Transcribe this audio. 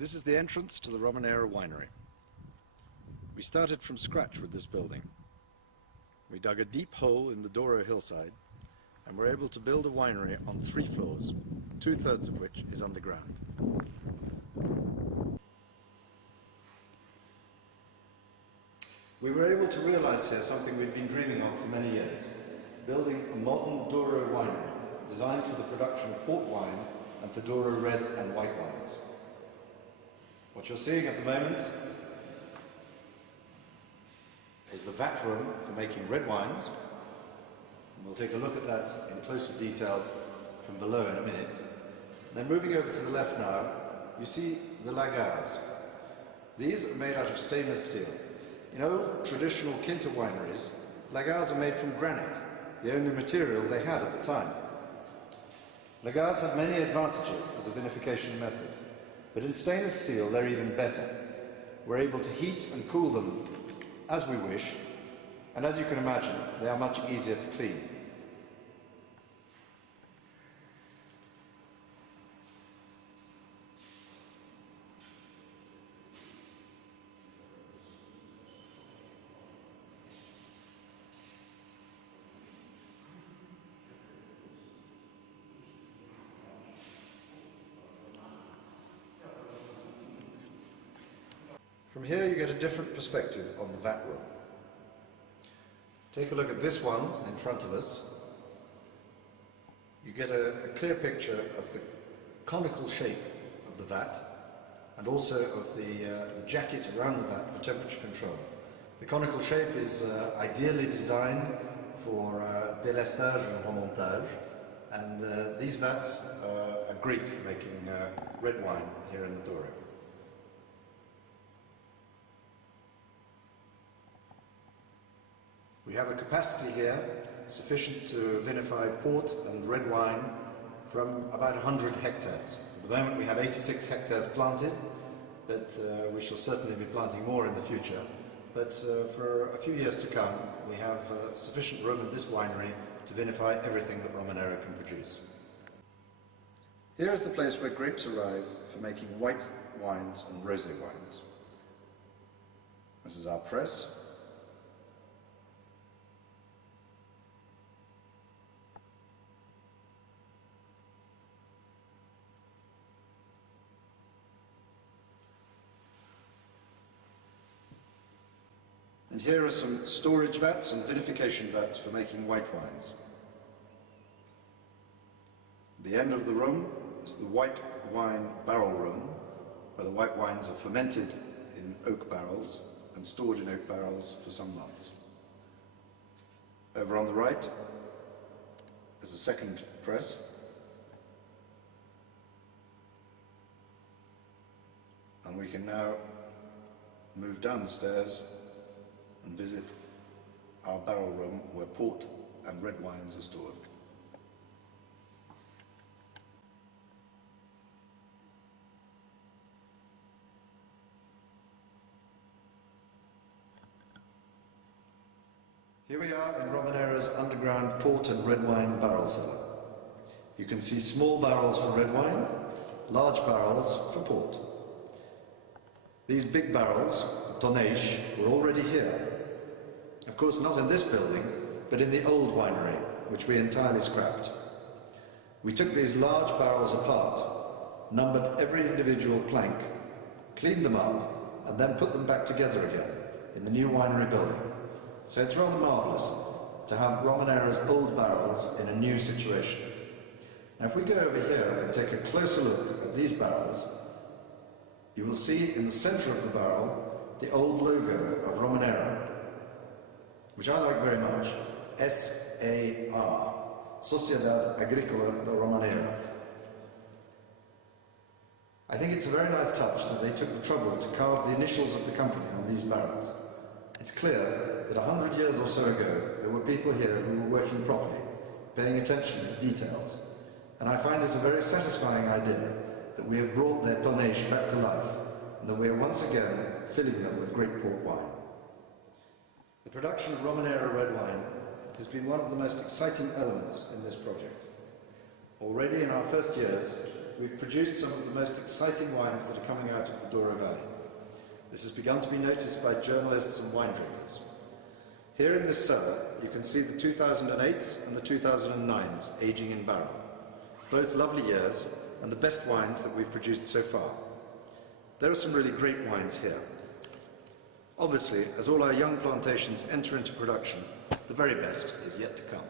This is the entrance to the Romaneira winery. We started from scratch with this building. We dug a deep hole in the Douro hillside and were able to build a winery on 3 floors, 2/3 of which is underground. We were able to realize here something we'd been dreaming of for many years, building a modern Douro winery designed for the production of port wine and for Douro red and white wines. What you're seeing at the moment is the vat room for making red wines. And we'll take a look at that in closer detail from below in a minute. Then moving over to the left now, you see the lagars. These are made out of stainless steel. In old traditional Quinta wineries, lagars are made from granite, the only material they had at the time. Lagars have many advantages as a vinification method, but in stainless steel they're even better. We're able to heat and cool them as we wish, and as you can imagine, they are much easier to clean. From here you get a different perspective on the vat room. Take a look at this one in front of us. You get a clear picture of the conical shape of the vat and also of the jacket around the vat for temperature control. The conical shape is ideally designed for délestage and remontage, and these vats are great for making red wine here in the Douro. We have a capacity here sufficient to vinify port and red wine from about 100 hectares. At the moment we have 86 hectares planted, but we shall certainly be planting more in the future. But for a few years to come, we have sufficient room in this winery to vinify everything that Romaneira can produce. Here is the place where grapes arrive for making white wines and rosé wines. This is our press. And here are some storage vats and vinification vats for making white wines. The end of the room is the white wine barrel room, where the white wines are fermented in oak barrels and stored in oak barrels for some months. Over on the right is a second press. And we can now move down the stairs and visit our barrel room where port and red wines are stored. Here we are in Romaneira's underground port and red wine barrel cellar. You can see small barrels for red wine, large barrels for port. These big barrels, the tonnage, were already here. Of course, not in this building, but in the old winery, which we entirely scrapped. We took these large barrels apart, numbered every individual plank, cleaned them up, and then put them back together again in the new winery building. So it's rather marvellous to have Romaneira's old barrels in a new situation. Now if we go over here and take a closer look at these barrels, you will see in the centre of the barrel the old logo of Romaneira, which I like very much, SAR, Sociedad Agrícola de Romaneira. I think it's a very nice touch that they took the trouble to carve the initials of the company on these barrels. It's clear that 100 years or so ago there were people here who were working properly, paying attention to details, and I find it a very satisfying idea that we have brought their tonnage back to life and that we are once again filling them with great port wine. The production of Romaneira red wine has been one of the most exciting elements in this project. Already in our first years, we've produced some of the most exciting wines that are coming out of the Douro Valley. This has begun to be noticed by journalists and wine drinkers. Here in this cellar, you can see the 2008s and the 2009s aging in barrel. Both lovely years and the best wines that we've produced so far. There are some really great wines here. Obviously, as all our young plantations enter into production, the very best is yet to come.